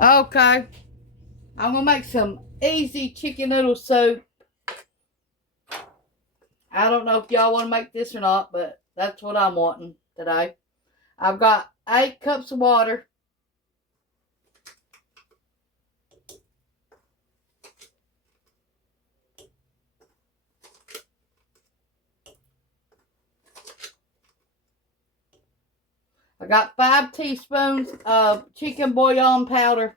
Okay. I'm going to make some easy chicken noodle soup. I don't know if y'all want to make this or not, but that's what I'm wanting today. I've got 8 cups of water. I got 5 teaspoons of chicken bouillon powder.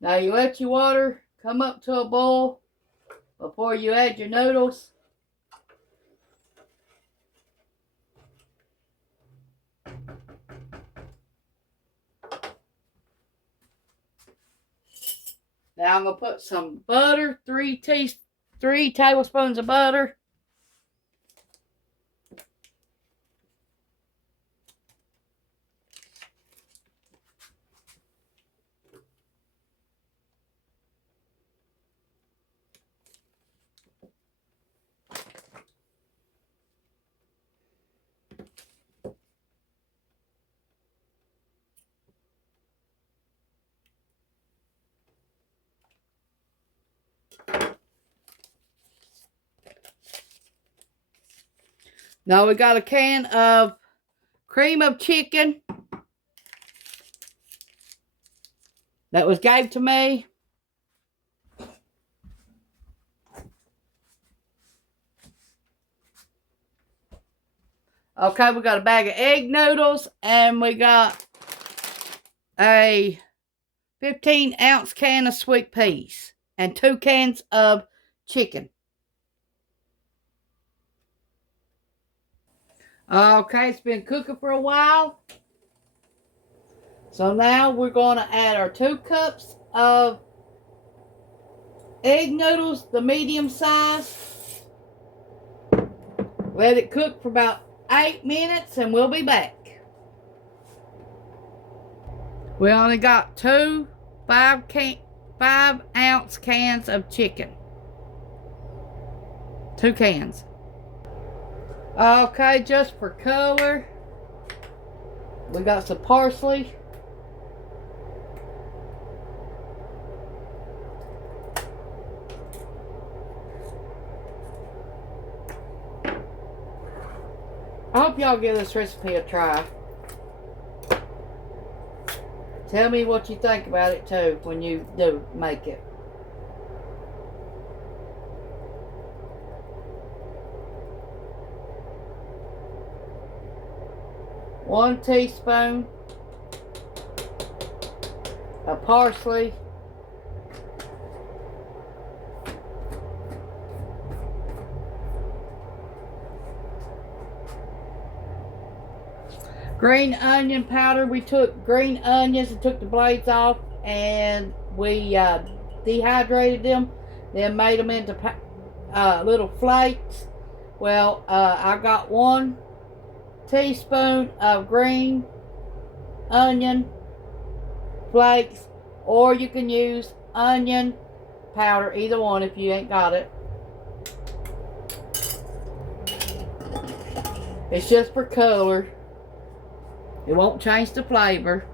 Now you let your water come up to a boil before you add your noodles. Now I'm going to put some butter, 3 tablespoons of butter. Now we got a can of cream of chicken that was gave to me. Okay, we got a bag of egg noodles, and we got a 15-ounce can of sweet peas and 2 cans of chicken. Okay, it's been cooking for a while. So now we're going to add our 2 cups of egg noodles, the medium size. Let it cook for about 8 minutes and we'll be back. We only got 2 5-ounce cans of chicken. 2 cans. Okay, just for color, we got some parsley. I hope y'all give this recipe a try. Tell me what you think about it too when you do make it. One teaspoon of parsley. Green onion powder. We took green onions and took the blades off, and we dehydrated them, then made them into little flakes. Well, I got 1 teaspoon of green onion flakes, or you can use onion powder, either one if you ain't got it. It's just for color. It won't change the flavor.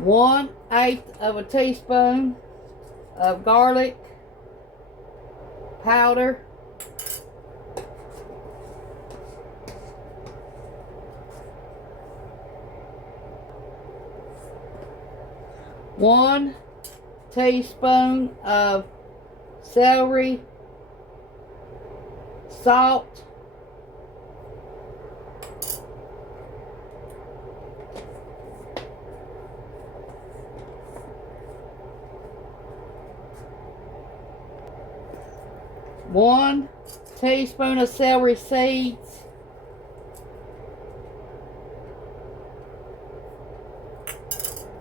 1/8 of a teaspoon of garlic powder. One teaspoon of celery salt. One teaspoon of celery seeds.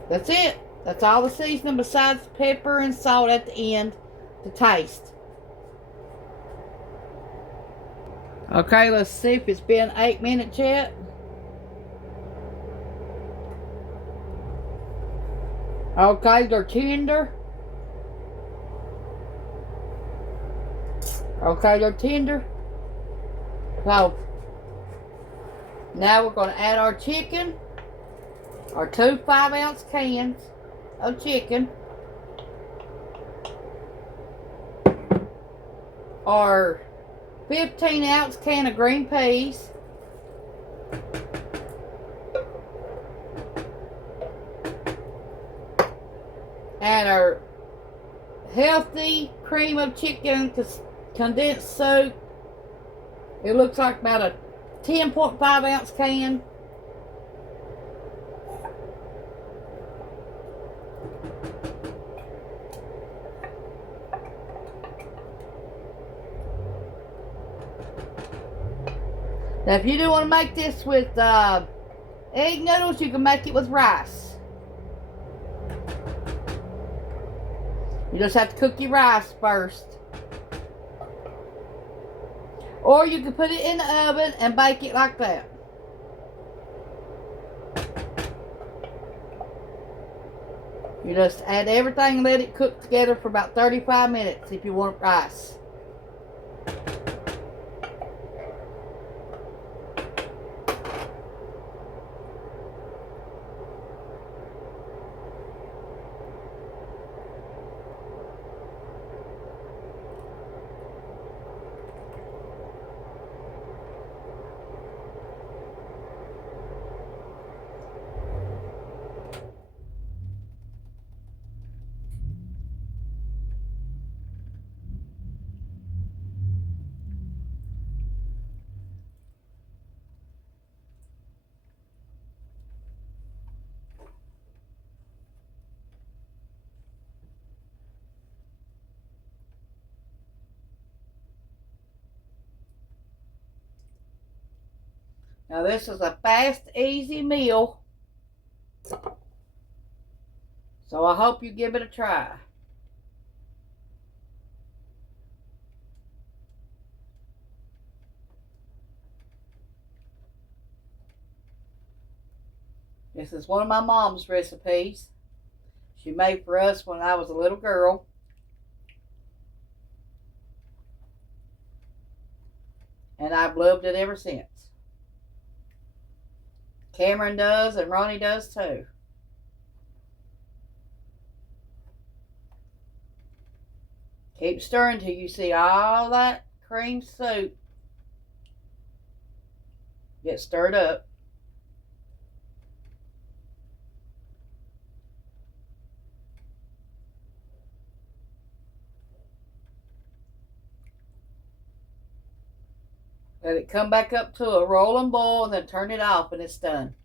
That's it. That's all the seasoning besides pepper and salt at the end to taste. Okay, let's see if it's been 8 minutes yet. Okay, they're tender. Okay, they're tender. So, now we're going to add our chicken. Our 2 5-ounce cans of chicken. Our 15-ounce can of green peas. And our healthy cream of chicken condensed soup. It looks like about a 10.5-ounce can. Now, if you do want to make this with egg noodles, you can make it with rice. You just have to cook your rice first. Or you can put it in the oven and bake it like that. You just add everything and let it cook together for about 35 minutes if you want rice. Now this is a fast, easy meal. So I hope you give it a try. This is one of my mom's recipes. She made for us when I was a little girl. And I've loved it ever since. Cameron does and Ronnie does too. Keep stirring till you see all that cream soup get stirred up. Let it come back up to a rolling boil and then turn it off and it's done.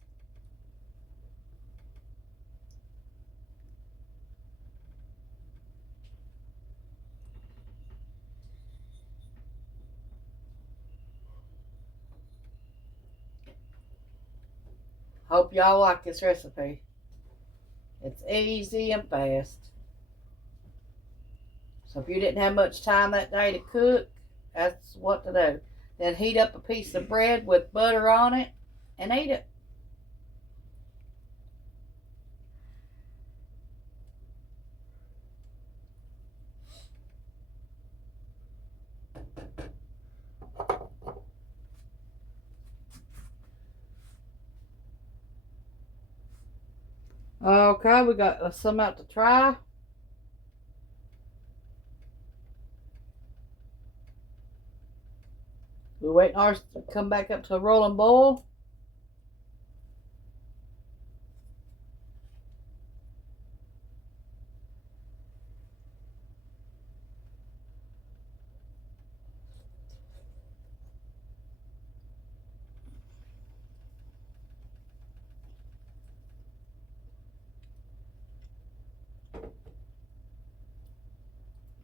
Hope y'all like this recipe. It's easy and fast. So if you didn't have much time that day to cook, that's what to do. Then heat up a piece of bread with butter on it and eat it. Okay, we got some out to try. We're waiting ours to come back up to a rolling boil.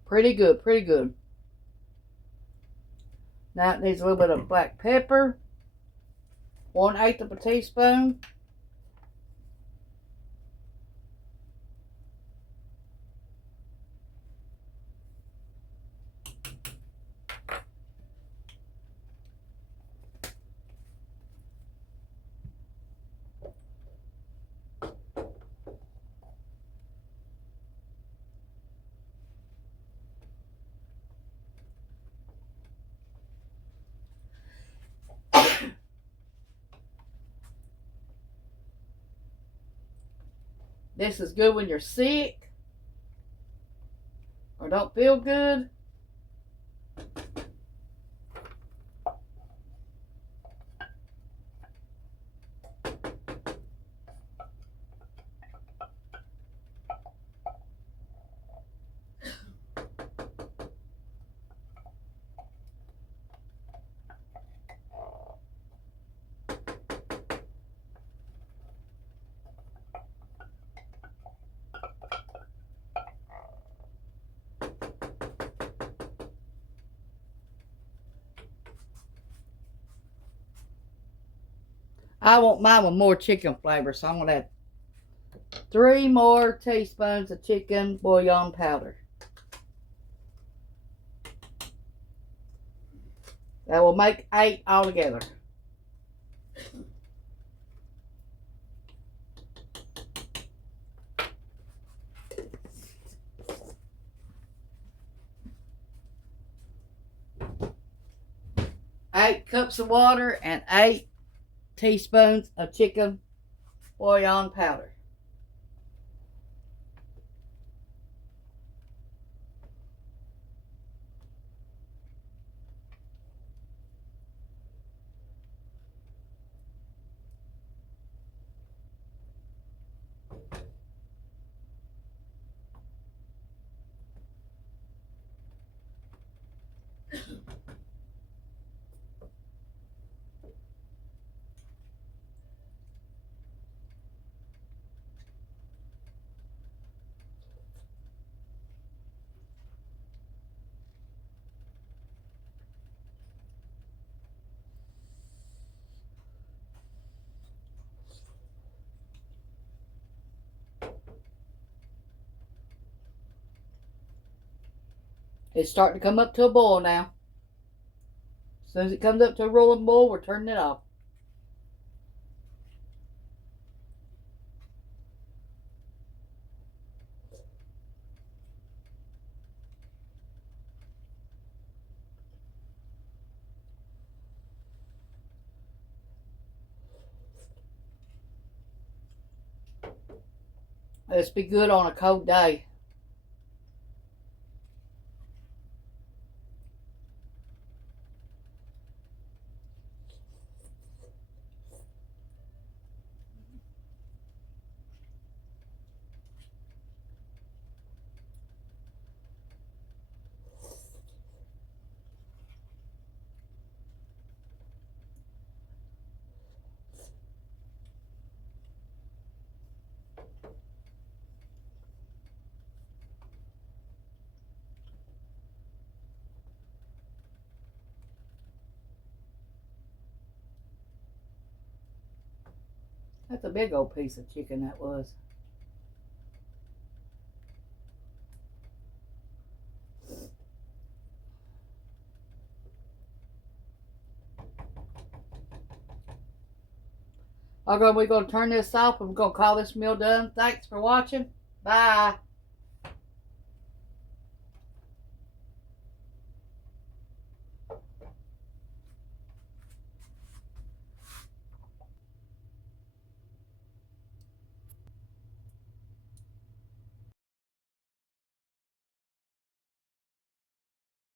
Pretty good, pretty good. Now it needs a little bit of black pepper. 1/8 of a teaspoon. This is good when you're sick or don't feel good. I want mine with more chicken flavor, so I'm going to add 3 more teaspoons of chicken bouillon powder. That will make 8 altogether. Eight cups of water and 8 teaspoons of chicken bouillon powder. It's starting to come up to a boil now. As soon as it comes up to a rolling boil, we're turning it off. This be good on a cold day. That's a big old piece of chicken that was. Okay, we're going to turn this off and we're going to call this meal done. Thanks for watching. Bye.